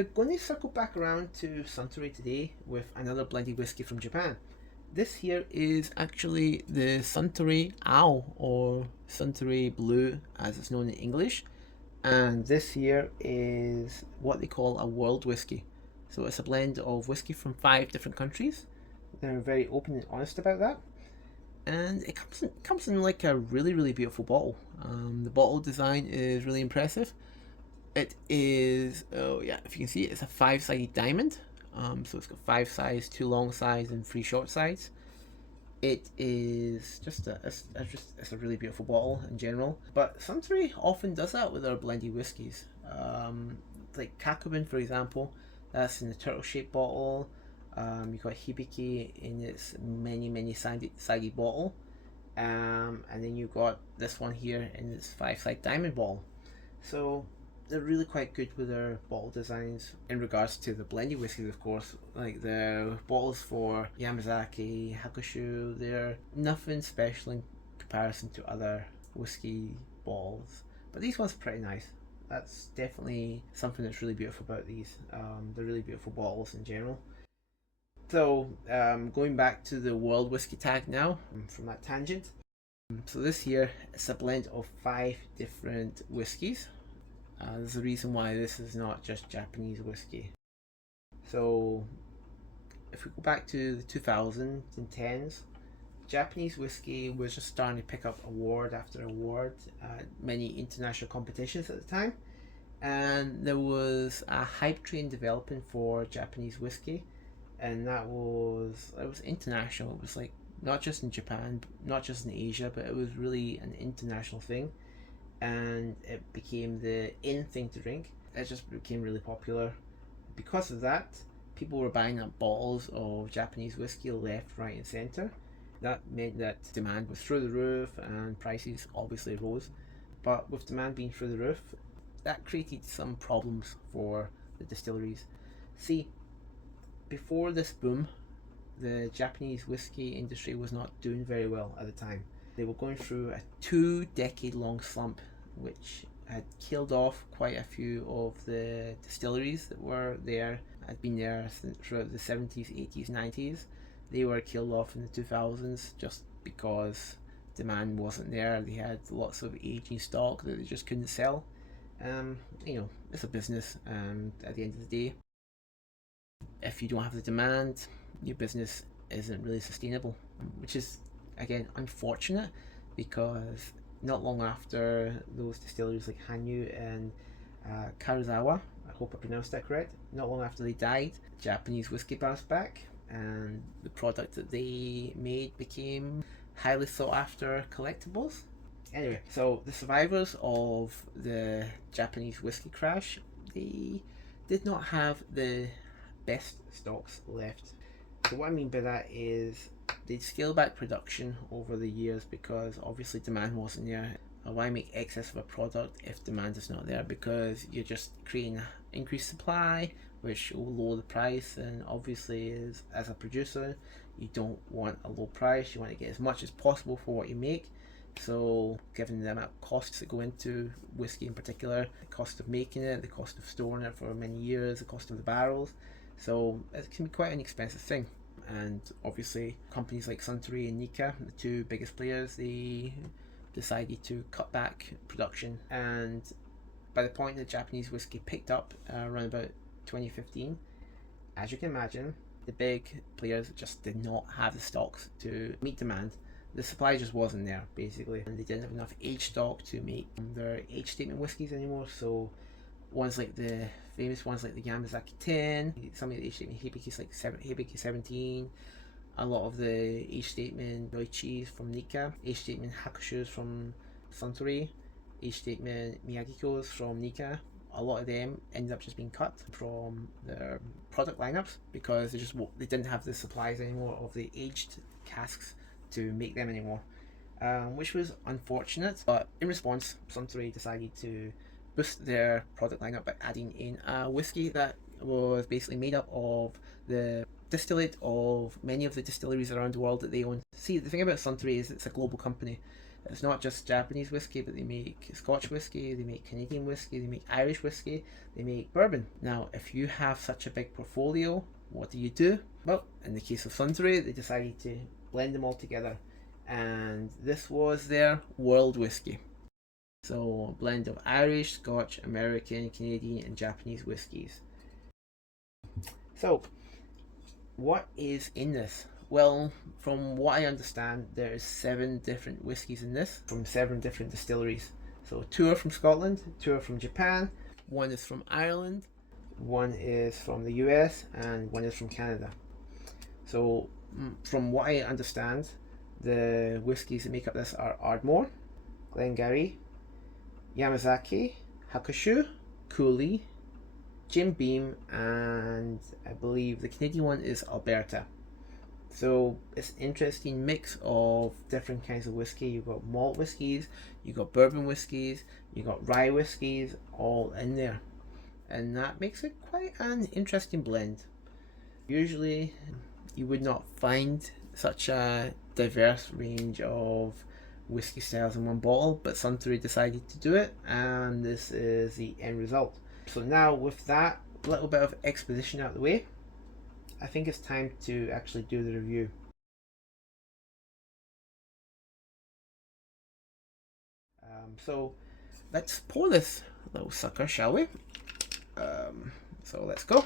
are going to circle back around to Suntory today with another blended whiskey from Japan. This here is actually the Suntory Ao, or Suntory Blue as it's known in English, and this here is what they call a world whiskey. So it's a blend of whiskey from 5 different countries. They're very open and honest about that, and it comes in like a really beautiful bottle. The bottle design is really impressive. It is, oh yeah, if you can see it, it's a 5-sided diamond. So it's got 5 sides, 2 long sides and 3 short sides. It is just it's a really beautiful bottle in general. But Suntory often does that with their blended whiskies. Like Kakubin, for example, that's in the turtle shaped bottle. You've got Hibiki in its many sided bottle. And then you've got this one here in its 5-side diamond bottle. So they're really quite good with their bottle designs in regards to the blended whiskies, of course. Like the bottles for Yamazaki, Hakushu, they're nothing special in comparison to other whiskey bottles. But these ones are pretty nice. That's definitely something that's really beautiful about these. They're really beautiful bottles in general. So going back to the world whiskey tag now, from that tangent. So this here is a blend of 5 different whiskies. There's a reason why this is not just Japanese whiskey. So if we go back to the 2000s and 10s, Japanese whiskey was just starting to pick up award after award at many international competitions at the time, and there was a hype train developing for Japanese whiskey, and it was international. It was like not just in Japan, not just in Asia, but it was really an international thing. And it became the in thing to drink. It just became really popular. Because of that, people were buying up bottles of Japanese whiskey left, right, and centre. That meant that demand was through the roof and prices obviously rose. But with demand being through the roof, that created some problems for the distilleries. See, before this boom, the Japanese whiskey industry was not doing very well at the time. They were going through a 2-decade-long slump, which had killed off quite a few of the distilleries that were there, had been there throughout the 70s, 80s, 90s. They were killed off in the 2000s just because demand wasn't there. They had lots of aging stock that they just couldn't sell. It's a business, and at the end of the day, if you don't have the demand, your business isn't really sustainable, which is again unfortunate, because not long after those distilleries like Hanyu and Karuzawa, I hope I pronounced that correct, not long after they died, Japanese whiskey bounced back, and the product that they made became highly sought after collectibles. Anyway, so the survivors of the Japanese whiskey crash, they did not have the best stocks left. So what I mean by that is they'd scale back production over the years because obviously demand wasn't there. Why make excess of a product if demand is not there? Because you're just creating increased supply, which will lower the price, and obviously as a producer, you don't want a low price. You want to get as much as possible for what you make. So given the amount of costs that go into whiskey in particular, the cost of making it, the cost of storing it for many years, the cost of the barrels, so it can be quite an expensive thing. And obviously companies like Suntory and Nikka, the 2 biggest players, they decided to cut back production, and by the point that Japanese whiskey picked up around about 2015, as you can imagine, the big players just did not have the stocks to meet demand. The supply just wasn't there, basically, and they didn't have enough age stock to make their age statement whiskies anymore. So ones like the famous ones like the Yamazaki 10, some of the age statement Hibiki like Hibiki 17, a lot of the age statement Noichis from Nikka, age statement Hakushus from Suntory, age statement Miyagikos from Nikka. A lot of them ended up just being cut from their product lineups because they didn't have the supplies anymore of the aged casks to make them anymore, which was unfortunate. But in response, Suntory decided to boost their product lineup by adding in a whiskey that was basically made up of the distillate of many of the distilleries around the world that they own. See, the thing about Suntory is it's a global company, It's not just Japanese whiskey, but they make Scotch whiskey, they make Canadian whiskey, they make Irish whiskey, they make bourbon. Now, if you have such a big portfolio, what do? Well, in the case of Suntory, they decided to blend them all together, and this was their world whiskey. So, a blend of Irish, Scotch, American, Canadian, and Japanese whiskies. So, what is in this? Well, from what I understand, there's 7 different whiskies in this from 7 different distilleries. So 2 are from Scotland, 2 are from Japan, 1 is from Ireland, 1 is from the US, and 1 is from Canada. So from what I understand, the whiskies that make up this are Ardmore, Glengarry, Yamazaki, Hakushu, Cooley, Jim Beam, and I believe the Canadian one is Alberta. So it's an interesting mix of different kinds of whiskey. You've got malt whiskies, you've got bourbon whiskies, you've got rye whiskies, all in there. And that makes it quite an interesting blend. Usually you would not find such a diverse range of whiskey styles in one bottle, but Suntory decided to do it, and this is the end result. So now, with that little bit of exposition out of the way, I think it's time to actually do the review. So let's pour this little sucker, shall we? So let's go.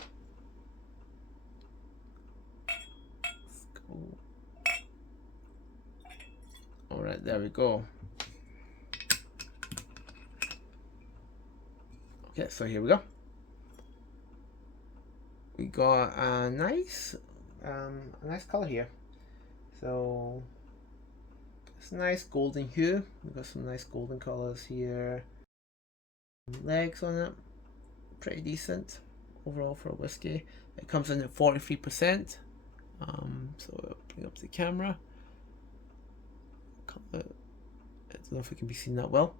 Alright, there we go. Okay, so here we go. We got a nice color here. So it's a nice golden hue. We've got some nice golden colors here. Legs on it, pretty decent overall for a whiskey. It comes in at 43%. So I'll bring up the camera. I don't know if it can be seen that well.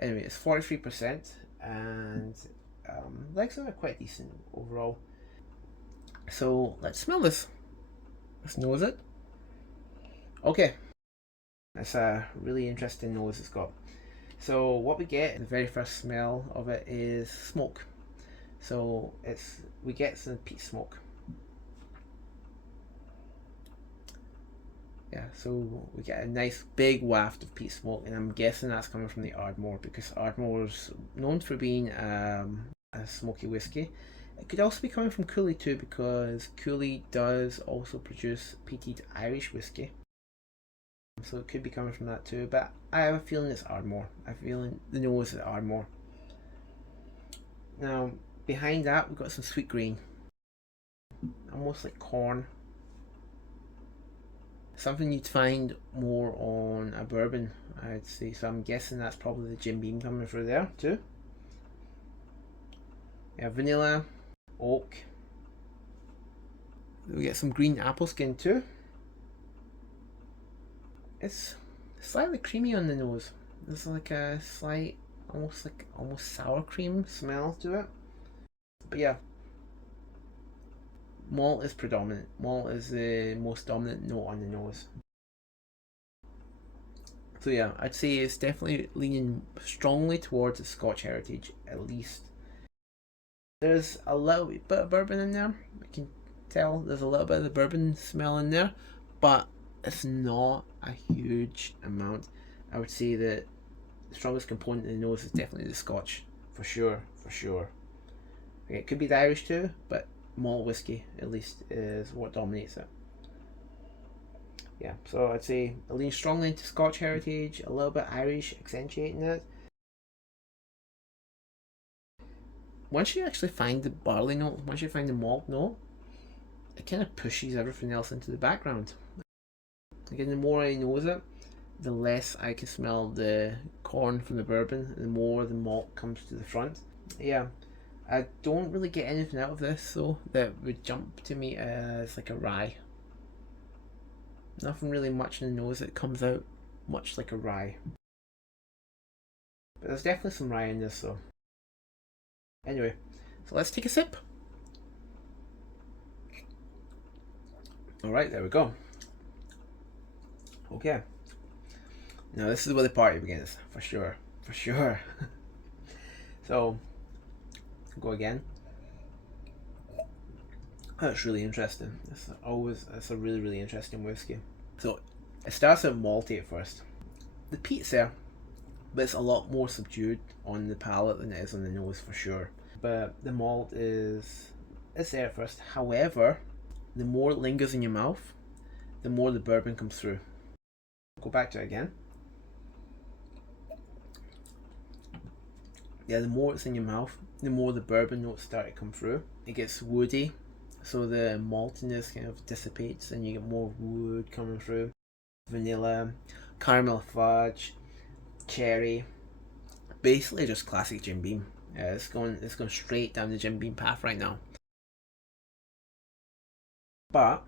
Anyway, it's 43%, and legs on it quite decent overall. So let's smell this. Let's nose it. Okay, that's a really interesting nose it's got. So what we get in the very first smell of it is smoke. So we get some peat smoke. Yeah, so we get a nice big waft of peat smoke, and I'm guessing that's coming from the Ardmore, because Ardmore's known for being a smoky whiskey. It could also be coming from Cooley too, because Cooley does also produce peated Irish whiskey. So it could be coming from that too, but I have a feeling it's Ardmore. I have a feeling the nose is Ardmore. Now, behind that, we've got some sweet grain. Almost like corn. Something you'd find more on a bourbon, I'd say. So I'm guessing that's probably the Jim Beam coming through there too. Yeah, vanilla, oak. We get some green apple skin too. It's slightly creamy on the nose. There's like a slight, almost sour cream smell to it. But yeah, malt is predominant. Malt is the most dominant note on the nose. So yeah, I'd say it's definitely leaning strongly towards the Scotch heritage, at least. There's a little bit of bourbon in there. I can tell there's a little bit of the bourbon smell in there, but it's not a huge amount. I would say that the strongest component in the nose is definitely the Scotch, for sure. Okay, it could be the Irish too, but malt whiskey at least is what dominates it. Yeah, so I'd say I lean strongly into Scotch heritage, a little bit Irish accentuating it. Once you actually find the barley note, once you find the malt note, it kind of pushes everything else into the background. Again, the more I nose it, the less I can smell the corn from the bourbon, the more the malt comes to the front. Yeah, I don't really get anything out of this though that would jump to me as like a rye. Nothing really much in the nose that comes out much like a rye. But there's definitely some rye in this though. Anyway, so let's take a sip. Alright, there we go. Okay. Now this is where the party begins, for sure, for sure. So, go again. That's really interesting. It's a really, really interesting whiskey. So, it starts out malty at first. The peat's there, but it's a lot more subdued on the palate than it is on the nose for sure. But the malt is there at first. However, the more it lingers in your mouth, the more the bourbon comes through. Go back to it again. Yeah, the more it's in your mouth, the more the bourbon notes start to come through. It gets woody, so the maltiness kind of dissipates and you get more wood coming through. Vanilla, caramel fudge, cherry. Basically just classic Jim Beam. It's going straight down the Jim Beam path right now. But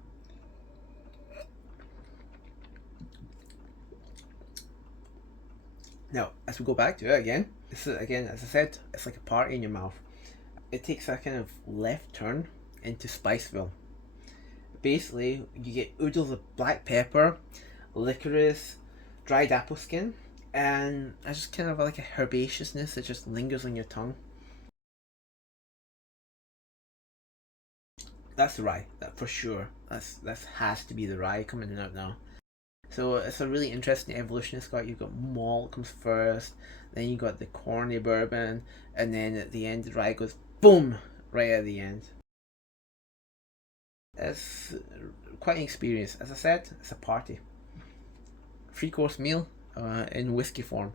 now, as we go back to it again, this is again, as I said, it's like a party in your mouth. It takes a kind of left turn into Spiceville. Basically, you get oodles of black pepper, licorice, dried apple skin, and it's just kind of like a herbaceousness that just lingers on your tongue. That's the rye, that for sure. That has to be the rye coming out now. So it's a really interesting evolution it's got. You've got malt comes first, then you got the corny bourbon, and then at the end the rye goes boom right at the end. It's quite an experience. As I said, it's a party. 3-course meal in whiskey form.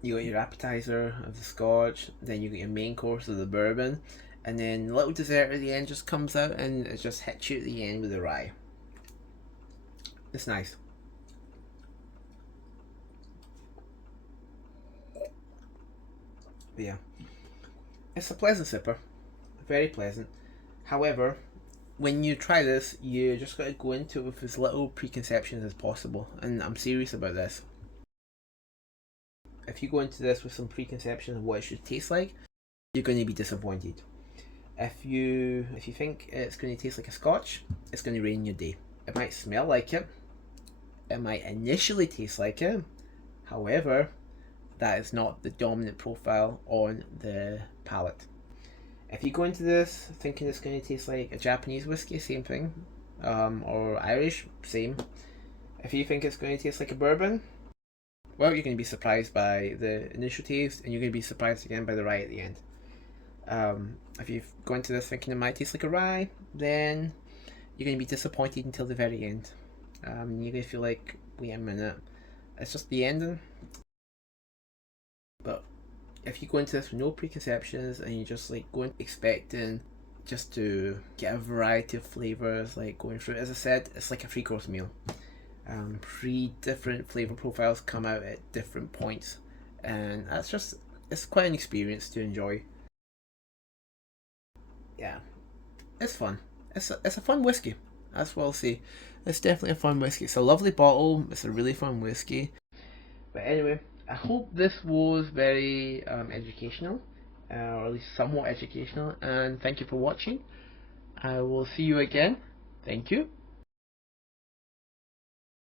You got your appetizer of the scotch, then you got your main course of the bourbon, and then a little dessert at the end just comes out and it just hits you at the end with the rye. It's nice. But yeah, it's a pleasant sipper, very pleasant. However, when you try this, you just got to go into it with as little preconceptions as possible, and I'm serious about this. If you go into this with some preconceptions of what it should taste like, you're going to be disappointed. If you think it's going to taste like a scotch, it's going to ruin your day. It might smell like it. It might initially taste like it. However, that is not the dominant profile on the palate. If you go into this thinking it's going to taste like a Japanese whiskey, same thing. Or Irish, same. If you think it's going to taste like a bourbon, well, you're going to be surprised by the initial taste, and you're going to be surprised again by the rye at the end. If you go into this thinking it might taste like a rye, then you're going to be disappointed until the very end. You're going to feel like, wait a minute, it's just the ending. But if you go into this with no preconceptions and you just like go in expecting just to get a variety of flavors, like going through, as I said, it's like a 3-course meal. 3 different flavor profiles come out at different points, and it's quite an experience to enjoy. Yeah, it's fun. It's a fun whiskey. That's what I'll say. It's definitely a fun whiskey. It's a lovely bottle. It's a really fun whiskey. But anyway, I hope this was very educational, or at least somewhat educational. And thank you for watching. I will see you again. Thank you.